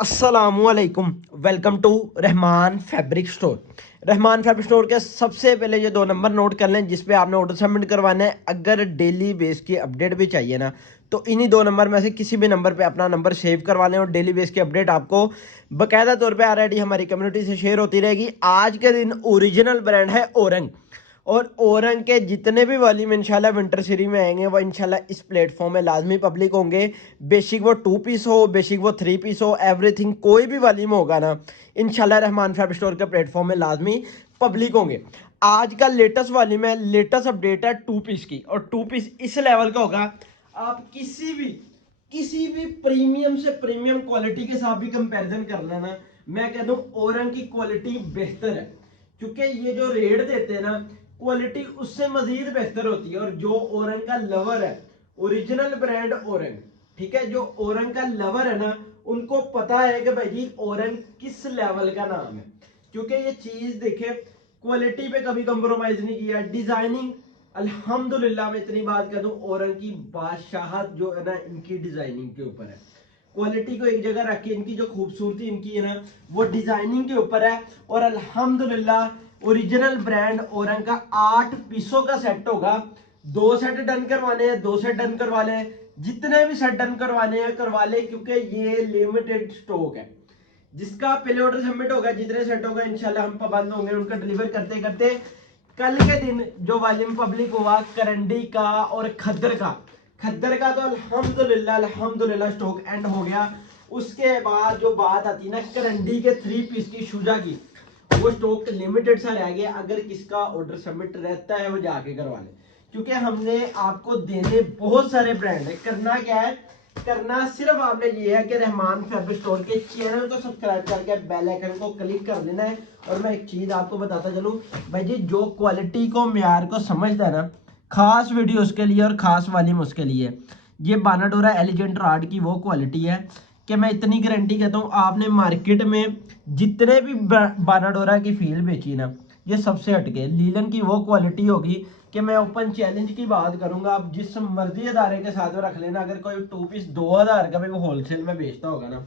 अस्सलामुअलैकुम। Welcome to Rahman fabric store. Rahman fabric store के सबसे पहले ये दो नंबर नोट कर लें जिस पे आपने ऑर्डर सबमिट करवाना है। अगर डेली बेस की अपडेट भी चाहिए ना तो इन्हीं दो नंबर में से किसी भी नंबर पे अपना नंबर सेव करवा लें और डेली बेस की अपडेट आपको बकायदा तौर पे ऑलरेडी हमारी कम्युनिटी से शेयर होती रहेगी। आज के दिन ओरिजिनल ब्रांड है ओरंग, और ओरंग के जितने भी वॉल्यूम इंशाल्लाह विंटर सीरीज में आएंगे वो इंशाल्लाह इस प्लेटफॉर्म में लाजमी पब्लिक होंगे। बेसिक वो 2 पीस हो, बेसिक वो 3 पीस हो, एवरीथिंग कोई भी वॉल्यूम होगा ना इंशाल्लाह रहमान फैब स्टोर के प्लेटफॉर्म में लाजमी पब्लिक होंगे। आज का लेटेस्ट वॉल्यूम है, लेटेस्ट अपडेट है 2 पीस की, और 2 पीस इस लेवल का होगा आप किसी भी प्रीमियम से प्रीमियम क्वालिटी के साथ भी कंपैरिजन कर लेना, मैं कह दूं ओरंग की क्वालिटी बेहतर है। क्योंकि ये जो रेट देते हैं ना क्वालिटी उससे मजीद बेहतर होती है। और जो ओरंग का लवर है, ओरिजिनल ब्रांड ओरंग, ठीक है, जो ओरंग का लवर है ना उनको पता है कि भाई जी ओरंग किस लेवल का नाम है। क्योंकि ये चीज देखे क्वालिटी पे कभी कंप्रोमाइज नहीं किया, डिजाइनिंग अल्हम्दुलिल्लाह मैं इतनी बात कर दूं ओरंग की बादशाहत जो है ना इनकी डिजाइनिंग के ऊपर है। क्वालिटी को एक जगह रख के इनकी जो खूबसूरती इनकी है ना वो डिजाइनिंग के ऊपर है। और अल्हम्दुलिल्लाह ओरिजिनल ब्रांड ओरंग का 8 पीसों का सेट होगा। 2 सेट डन करवाने हैं, 2 सेट डन करवा लें, जितने भी सेट डन करवाने हैं करवा ले, क्योंकि ये लिमिटेड स्टॉक है। जिसका पहले ऑर्डर सबमिट होगा, जितने सेट होगा इंशाल्लाह हम पाबंद होंगे उनका डिलीवर करते करते। कल के दिन जो वॉल्यूम पब्लिक हुआ करंडी का और खद्दर का तो अल्हम्दुलिल्लाह अल्हम्दुलिल्लाह स्टॉक एंड हो गया। उसके बाद जो बात आती है ना करंडी के 3 पीस की शुजा की, वो स्टॉक लिमिटेड सा रह गया। अगर किसका ऑर्डर सबमिट रहता है वो जाके करवा ले, क्योंकि हमने आपको देने बहुत सारे ब्रांड है। करना क्या है, करना सिर्फ आपने ये है कि रहमान फैब्रिक स्टोर के चैनल को सब्सक्राइब करके बेल आइकन को क्लिक कर लेना है। और मैं एक चीज आपको बताता चलूं भाई जी, जो क्वालिटी को म्यार को समझता है ना, खास वीडियो उसके लिए और खास वॉल्यूम उसके लिए। ये बानाडोरा एलिजेंट रॉड की वो क्वालिटी है कि मैं इतनी गारंटी कहता हूँ, आपने मार्केट में जितने भी बानाडोरा की फील बेची ना ये सबसे हटके लीलन की वो क्वालिटी होगी कि मैं ओपन चैलेंज की बात करूंगा, आप जिस मर्जी अदारे के साथ रख लेना, अगर कोई 2 पीस 2000 का भी वो होलसेल में बेचता होगा ना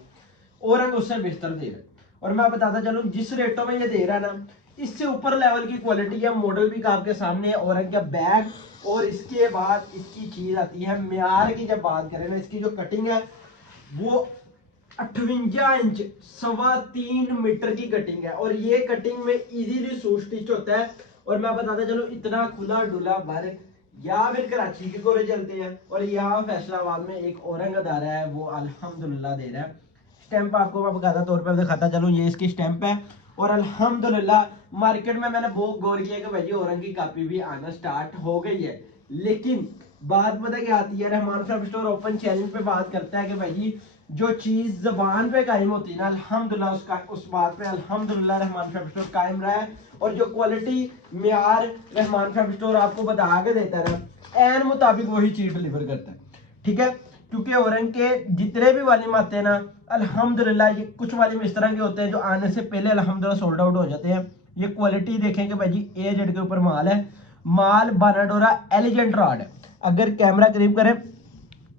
और अगर उससे बेहतर दे रहा है। और मैं बताता चलूं जिस रेटों में ये दे रहा है ना इससे ऊपर लेवल की क्वालिटी है। मॉडल भी आपके सामने है और इनका बैग, और इसके बाद इसकी चीज आती है म्यार की। जब बात करें ना इसकी जो कटिंग है वो 58 इंच 3.25 मीटर की कटिंग है, और ये कटिंग में इजीली सूट स्टिच होता है। और मैं बताता चलो इतना खुला डुला भर, या फिर कराची के कोरे चलते हैं और यहाँ फैसलाबाद में एक औरंग अदारा है वो अल्हम्दुलिल्लाह दे रहा है। स्टैंप आपको मैं बकायदा तौर पर दिखाता चलूँ, ये इसकी स्टैंप है। और अल्हम्दुलिल्लाह मार्केट में मैंने बहुत गौर किया कि भाई औरंग की कापी भी आना स्टार्ट हो गई है। लेकिन बात पता क्या आती है, Rahman fab store open challenge पे बात करता है कि भाई जी जो चीज जबान पे कायम होती है ना अल्हम्दुलिल्लाह उसका उस बात पे अल्हम्दुलिल्लाह रहमान फैब स्टोर कायम रहा है। और जो क्वालिटी म्यार रहमान फैब स्टोर आपको बता के देता है ना एन मुताबिक वही चीज डिलीवर करता है, ठीक है। क्योंकि औरंग के जितने भी वालिम आते हैं ना अल्हम्दुलिल्लाह, ये कुछ वालिम इस तरह के होते हैं जो आने से पहले अल्हम्दुलिल्लाह सोल्ड आउट हो जाते हैं। ये क्वालिटी देखें कि भाई जी A-Z के ऊपर माल है, माल बानाडोरा एलिजेंट रॉड है। अगर कैमरा करीब करें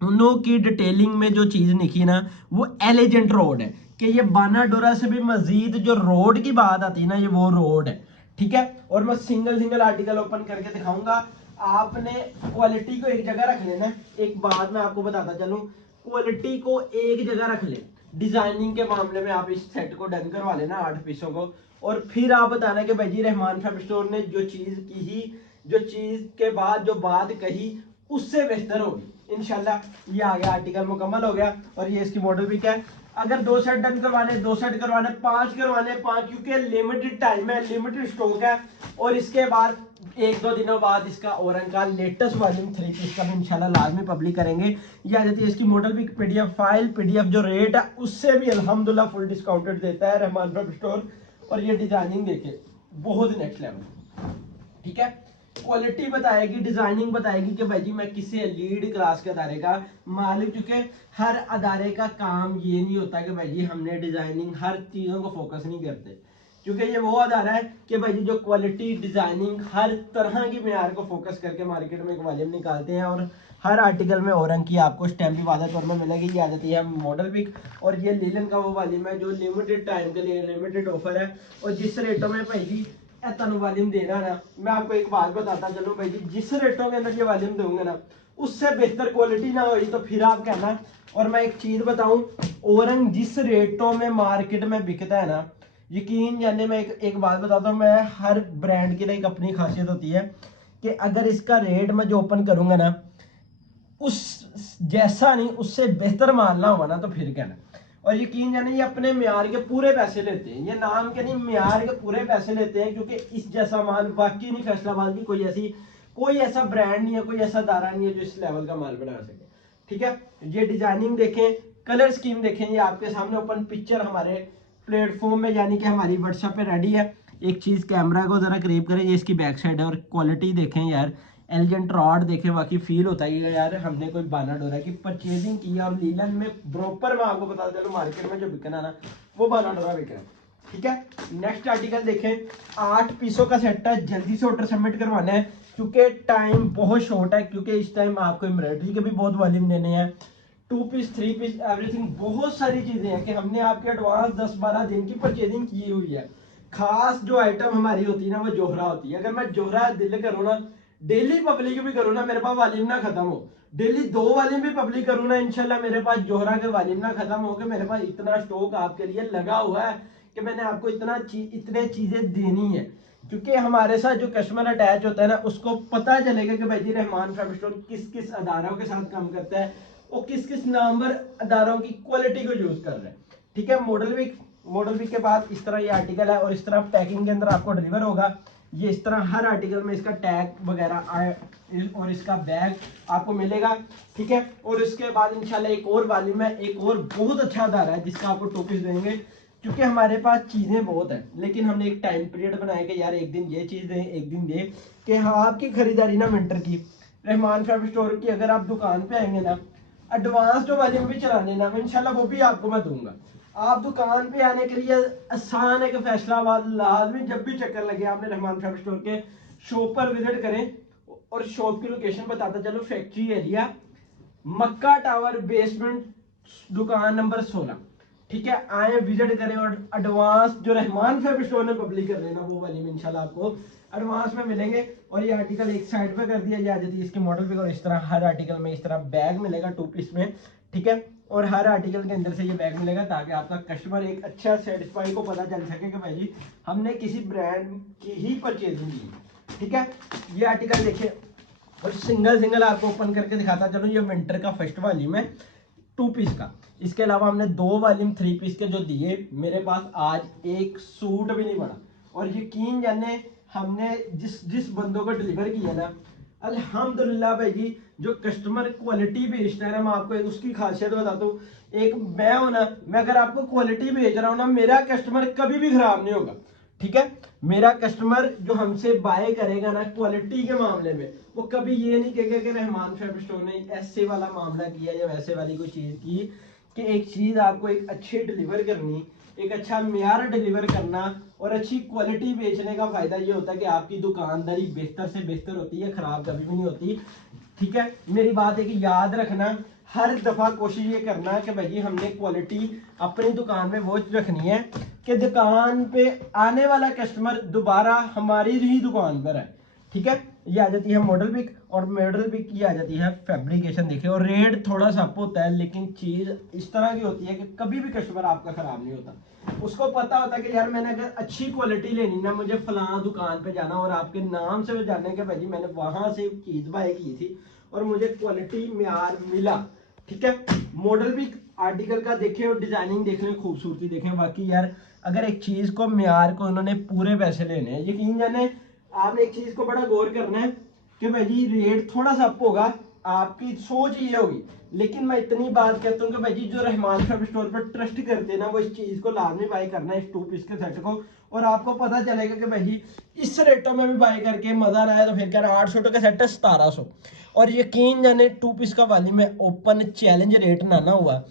उनों की डिटेलिंग में जो चीज लिखी ना वो एलिजेंट रोड है, कि ये बानाडोरा से भी मजीद जो रोड की बात आती है ना ये वो रोड है, ठीक है। और मैं सिंगल सिंगल आर्टिकल ओपन करके दिखाऊंगा। आपने क्वालिटी को एक जगह रख लेना। एक बात मैं आपको बताता चलूं, क्वालिटी को एक जगह रख ले। डिजाइनिंग के मामले में आप इस सेट को डन करवा लेना 8 पीसों को, और फिर आप बताना कि भाई जी रहमान फैब स्टोर ने जो चीज की ही, जो चीज के बाद जो बात कही उससे बेहतर होगी इंशाल्लाह। ये आ गया आर्टिकल मुकम्मल हो गया। और ये इसकी मॉडल भी क्या है, अगर 2 सेट डन करवाने 2 सेट करवाने 5 करवाने 5, क्योंकि लिमिटेड टाइम है लिमिटेड स्टॉक है। और इसके बाद 1-2 दिनों बाद इसका औरंग का लेटेस्ट वॉल्यूम 3 पीस का भी इंशाल्लाह लाजमी पब्लिक करेंगे। ये आ जाती है इसकी मॉडल भी पीडीएफ फाइल, पीडीएफ जो रेट है उससे भी अल्हम्दुलिल्लाह फुल डिस्काउंटेड देता है रहमान फैब स्टोर। और ये डिजाइनिंग देखे बहुत नेक्स्ट लेवल, ठीक है। क्वालिटी बताएगी, डिजाइनिंग बताएगी कि भाई जी मैं किसी लीड क्लास के अदारे का मालिक। चुके हर अदारे का काम ये नहीं होता कि भाई जी हमने डिजाइनिंग हर चीजों को फोकस नहीं करते, क्योंकि ये वो अदारा है कि भाई जी जो क्वालिटी डिजाइनिंग हर तरह की मेयार को फोकस करके मार्केट में एक वॉल्यूम निकालते हैं। और हर आर्टिकल में औरंग की आपको स्टैम्प भी वादा तौर में मिलेगी। ये आ जाती है मॉडल पिक, और ये लीलन का वो वालीम है जो लिमिटेड टाइम के लिए लिमिटेड ऑफर है। और जिस रेटों में भाई जी तनु वालीम देना ना, मैं आपको एक बात बताता चलूँ भाई जी, जिस रेटों के अंदर ये वालीम दूंगा ना, उससे बेहतर क्वालिटी ना हुई तो फिर आप कहना। और मैं एक चीज बताऊं, औरंग जिस रेटों में मार्केट में बिकता है ना, यकीन जाने मैं एक बात बताता हूँ, मैं हर ब्रांड की एक अपनी खासियत होती है कि अगर इसका रेट मैं जो ओपन करूंगा ना, उस जैसा नहीं उससे बेहतर माल ना हुआ ना तो फिर कहना। और यकीन जाने ये अपने म्यार के पूरे पैसे लेते हैं, ये नाम के नहीं म्यार के पूरे पैसे लेते हैं, क्योंकि इस जैसा माल बाकी नहीं फैसलाबाद की कोई ऐसा ब्रांड नहीं है, कोई ऐसा दारा नहीं है जो इस लेवल का माल बना सके। ठीक है, ये डिजाइनिंग देखें, कलर स्कीम देखें, ये आपके सामने ओपन पिक्चर हमारे प्लेटफॉर्म में यानी कि हमारी व्हाट्सएप पे रेडी है। एक चीज कैमरा को जरा करीब करें, ये इसकी बैक साइड है, और क्वालिटी देखें यार, एलिगेंट रॉड देखें, बाकी फील होता है यार हमने कोई बाना डोरा की परचेजिंग की है। और लीलन में प्रॉपर मैं आपको बता चलूं, मार्केट में जो बिकना ना वो बाना डोरा बिक रहा है। ठीक है, नेक्स्ट आर्टिकल देखें, 8 पीसों का सेट है, जल्दी से ऑर्डर सबमिट करवाना है क्योंकि टाइम बहुत शॉर्ट है, क्योंकि इस टाइम आपको एम्ब्रॉयडरी के भी बहुत वॉल्यूम देने हैं, 2 पीस 3 पीस एवरीथिंग, बहुत सारी चीजें हैं कि हमने आपके एडवांस 10-12 दिन की परचेजिंग की हुई है। खास जो आइटम हमारी होती है ना वो जोहरा होती है। अगर मैं जोहरा दिल करूँ ना, डेली पब्लिक भी करूँ ना, मेरे पास वालीम ना खत्म हो, डेली 2 वालीम भी पब्लिक करूँ ना, इंशाल्लाह मेरे पास जोहरा के वालीम ना खत्म हो के मेरे पास इतना स्टॉक आपके लिए लगा हुआ है कि मैंने आपको इतने चीजें देनी है। क्योंकि हमारे साथ जो कस्टमर अटैच होता है ना, उसको पता चलेगा कि भाई जी रहमान फैब्रिक स्टोर किस किस अदारों के साथ काम करता है, वो किस किस नामवर अदारों की क्वालिटी को यूज कर रहे हैं। ठीक है, मॉडल वीक के बाद इस तरह ये आर्टिकल है, और इस तरह पैकिंग के अंदर आपको डिलीवर होगा। ये इस तरह हर आर्टिकल में इसका टैग वगैरह और इसका बैग आपको मिलेगा। ठीक है, और इसके बाद इंशाल्लाह एक और वाली में एक और बहुत अच्छा अदारा है जिसका आपको 2 पीस देंगे, क्योंकि हमारे पास चीजें बहुत है, लेकिन हमने एक टाइम पीरियड बनाया कि यार एक दिन ये चीज दें, एक दिन दे कि हाँ आपकी खरीदारी ना विंटर की रहमान फैब्रिक स्टोर की, अगर आप दुकान पे आएंगे ना, एडवांस जो वाली भी चलाने ना इंशाल्लाह वो भी आपको मैं दूंगा। आप दुकान पे आने के लिए आसान है कि फैसलाबाद लाजमी जब भी चक्कर लगे आपने रहमान फैब्रिक स्टोर के शॉप पर विजिट करें। और शॉप की लोकेशन बताता चलो, फैक्ट्री एरिया मक्का टावर बेसमेंट, दुकान नंबर 16। ठीक है, आए विजिट करें, और एडवांस जो रहमान फैब्रिक स्टोर ने पब्लिक कर लेना वो वाली में इंशाल्लाह आपको एडवांस में मिलेंगे। और ये आर्टिकल एक साइड पे कर दिया जाती है इसकी मॉडल पे, और इस तरह हर आर्टिकल में इस तरह बैग मिलेगा 2 पीस में। ठीक है, और हर आर्टिकल के अंदर से ये बैग मिलेगा ताकि आपका कस्टमर एक अच्छा सेटिस्फाई को पता चल सके कि भाई जी हमने किसी ब्रांड की ही परचेजिंग की। ठीक है, ये आर्टिकल देखिए, और सिंगल आपको ओपन करके दिखाता चलो, ये विंटर का फर्स्ट वॉल्यूम है 2 पीस का। इसके अलावा हमने 2 वॉल्यूम 3 पीस के जो दिए, मेरे पास आज एक सूट भी नहीं बना। और यकीन जाने हमने जिस बंदों को डिलीवर किया ना, अल्हम्दुलिल्लाह भाई जी, जो कस्टमर क्वालिटी बेचता है ना, मैं आपको एक उसकी खासियत बताता हूँ। एक मैं हूं ना, मैं अगर आपको क्वालिटी बेच रहा हूँ ना, मेरा कस्टमर कभी भी खराब नहीं होगा। ठीक है, मेरा कस्टमर जो हमसे बाय करेगा ना क्वालिटी के मामले में, वो कभी ये नहीं कहेगा कि रहमान फैब्रिक स्टोर ने ऐसे वाला मामला किया या वैसे वाली कोई चीज की। कि एक चीज आपको एक अच्छी डिलीवर करनी, एक अच्छा म्यार डिलीवर करना और अच्छी क्वालिटी बेचने का फायदा ये होता है कि आपकी दुकानदारी बेहतर से बेहतर होती है, खराब कभी भी नहीं होती। ठीक है, मेरी बात है कि याद रखना, हर दफा कोशिश ये करना कि भाई हमने क्वालिटी अपनी दुकान में वो रखनी है कि दुकान पे आने वाला कस्टमर दोबारा हमारी ही दुकान पर है। ठीक है, ये आ जाती है मॉडल पिक, और मॉडल पिक की आ जाती है फैब्रिकेशन। देखिए, और रेट थोड़ा सा अप होता है, लेकिन चीज इस तरह की होती है कि कभी भी कस्टमर आपका खराब नहीं होता। उसको पता होता है कि यार मैंने अगर अच्छी क्वालिटी लेनी ना, मुझे फलां दुकान पे जाना, और आपके नाम से वो जाने के भाई मैंने वहां से चीज बाय की थी और मुझे क्वालिटी म्यार मिला। ठीक है, मॉडल भी आर्टिकल का देखें और डिजाइनिंग देख लें, खूबसूरती देखें। बाकी यार अगर एक चीज को म्यार को उन्होंने पूरे पैसे लेने हैं, यकीन जाने आपने एक चीज को बड़ा गौर करना है कि भाई जी रेट थोड़ा सा अप होगा, आपकी सोच ये होगी, लेकिन मैं इतनी बात कहता हूँ कि भाई जी जो रहमान फैब्रिक स्टोर पर ट्रस्ट करते हैं ना, वो इस चीज को लाजमी बाय करना है, इस 2 पीस के सेट को। और आपको पता चलेगा कि भाई जी इस रेटों में भी बाय करके मजा ना आया तो फिर कह रहा 800 का सेट है 1700। और यकीन जाने 2 पीस का वाली में ओपन चैलेंज रेट ना हुआ,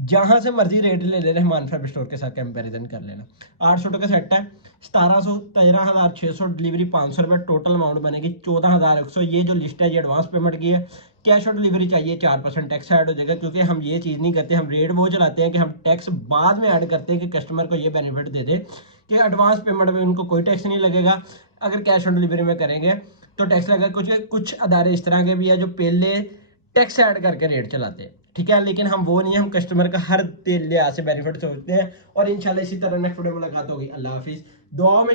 जहां से मर्जी रेट ले ले रहमान फैब्रिक स्टोर के साथ कंपैरिजन कर लेना। 800 का सेट है 1700, 13,600 डिलीवरी 500 रुपये, टोटल अमाउंट बनेगी 14,100। ये जो लिस्ट है ये एडवांस पेमेंट की है, कैश ऑन डिलीवरी चाहिए 4% टैक्स ऐड हो जाएगा, क्योंकि हम ये चीज़ नहीं करते, हम रेट वो चलाते हैं कि हम टैक्स बाद में ऐड करते हैं कि कस्टमर को ये बेनिफिट दे दे कि एडवांस पेमेंट में उनको कोई टैक्स नहीं लगेगा। अगर कैश ऑन डिलीवरी में करेंगे तो टैक्स लगेगा। कुछ अदारे इस तरह के भी है जो पहले टैक्स ऐड करके रेट चलाते हैं, ठीक है, लेकिन हम वो नहीं है, हम कस्टमर का हर लिहाज से बेनिफिट सोचते हैं। और इंशाल्लाह इसी तरह नेक्स्ट वीडियो में मुलाकात होगी। अल्लाह हाफिज़। दुआ में